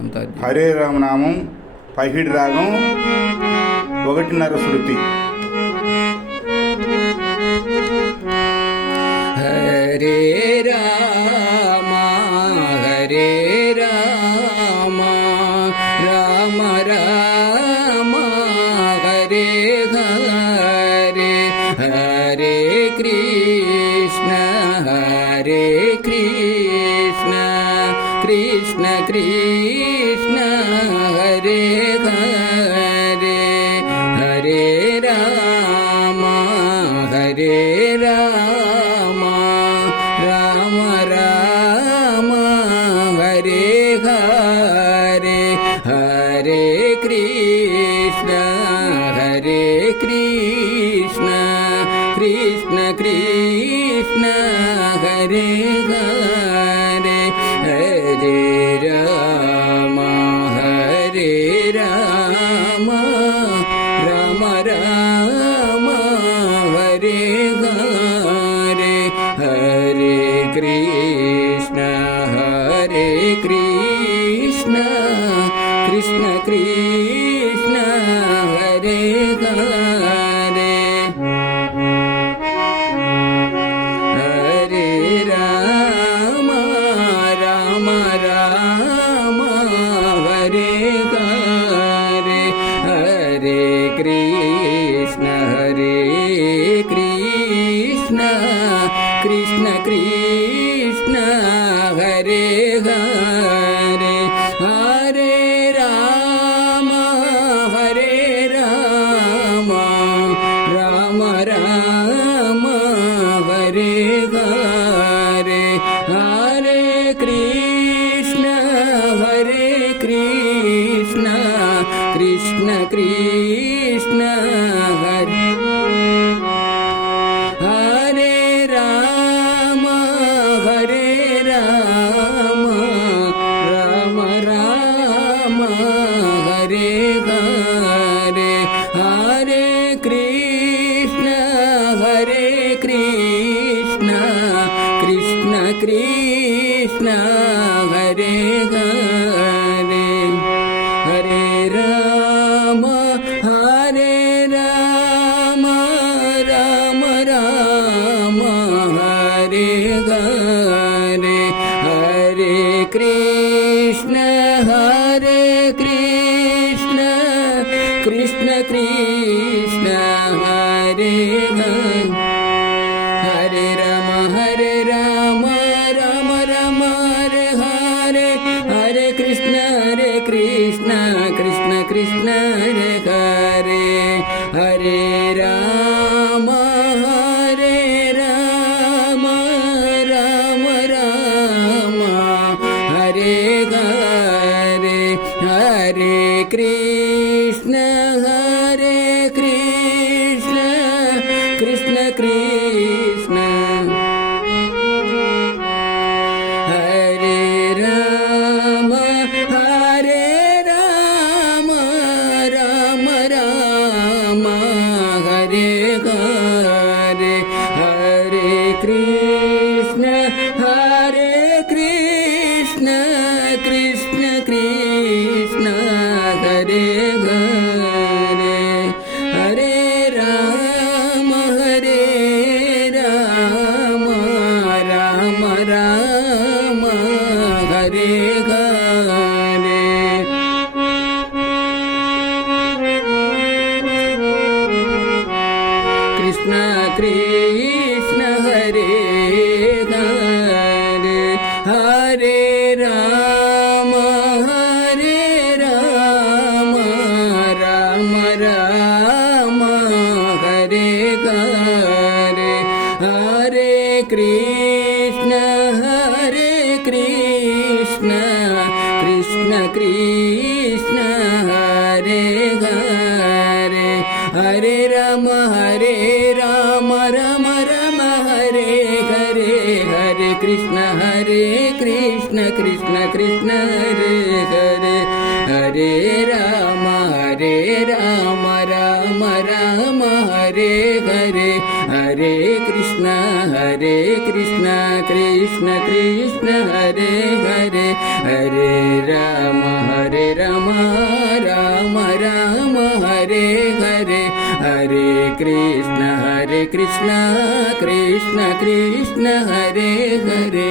అంతా హరే రామనామం పైహిడి రాగం 1:30 శృతి. హరే రామ హరే రామ రామ రామ హరే హరే హరే కృష్ణ హరే కృష్ణ కృష్ణ కృష్ణ హరే హరే హరే రామ హరే రామ రామ రామ హరే హరే హరే కృష్ణ హరే కృష్ణ కృష్ణ కృష్ణ హరే హరే హరే రామ హరే రామ రామ రామ హరే హరే హరే కృష్ణ హరే కృష్ణ కృష్ణ కృష్ణ హరే హరే హరే రామ రామ రామ హరే హరే హరే కృష్ణ హరే కృష్ణ కృష్ణ కృష్ణ హరే హరే హరే రామ హరే రామ రామ రామ హరే హరే హరే కృష్ణ హరే కృష్ణ కృష్ణ కృష్ణ హరే హరే రామ హరే రామ రామ రామ హరే హరే హరే కృష్ణ హరే కృష్ణ కృష్ణ కృష్ణ హరే హరే హరే రామ హరే రామ రామ రామ హరే హరే హరే కృష్ణ హరే కృష్ణ కృష్ణ కృష్ణ హరే హరే రామ రామ రామ హరే హరే హరే కృష్ణ కృష్ణ కృష్ణ హరే హరే హరే రామ హరే రామ రామ రామ హరే హరే హరే కృష్ణ హరే కృష్ణ కృష్ణ కృష్ణ హరే రామ హరే రామ రామ రామ హరే హరే హరే కృష్ణ హరే కృష్ణ కృష్ణ కృష్ణ హరే హరే హరే రామ హరే రామ రామ రామ హరే హరే కృష్ణ కృష్ణ హరే హరే హరే రామ హరే రామ రామ రామ హరే హరే హరే కృష్ణ హరే కృష్ణ కృష్ణ కృష్ణ హరే హరే హరే రామ రామ రామ హరే హరే హరే కృష్ణ కృష్ణ కృష్ణ హరే హరే హరే రామ రామ రామ హరే హరే హరే కృష్ణ కృష్ణ కృష్ణ హరే హరే హరే రామ రామ హరే హరే హరే కృష్ణ కృష్ణ కృష్ణ హరే హరే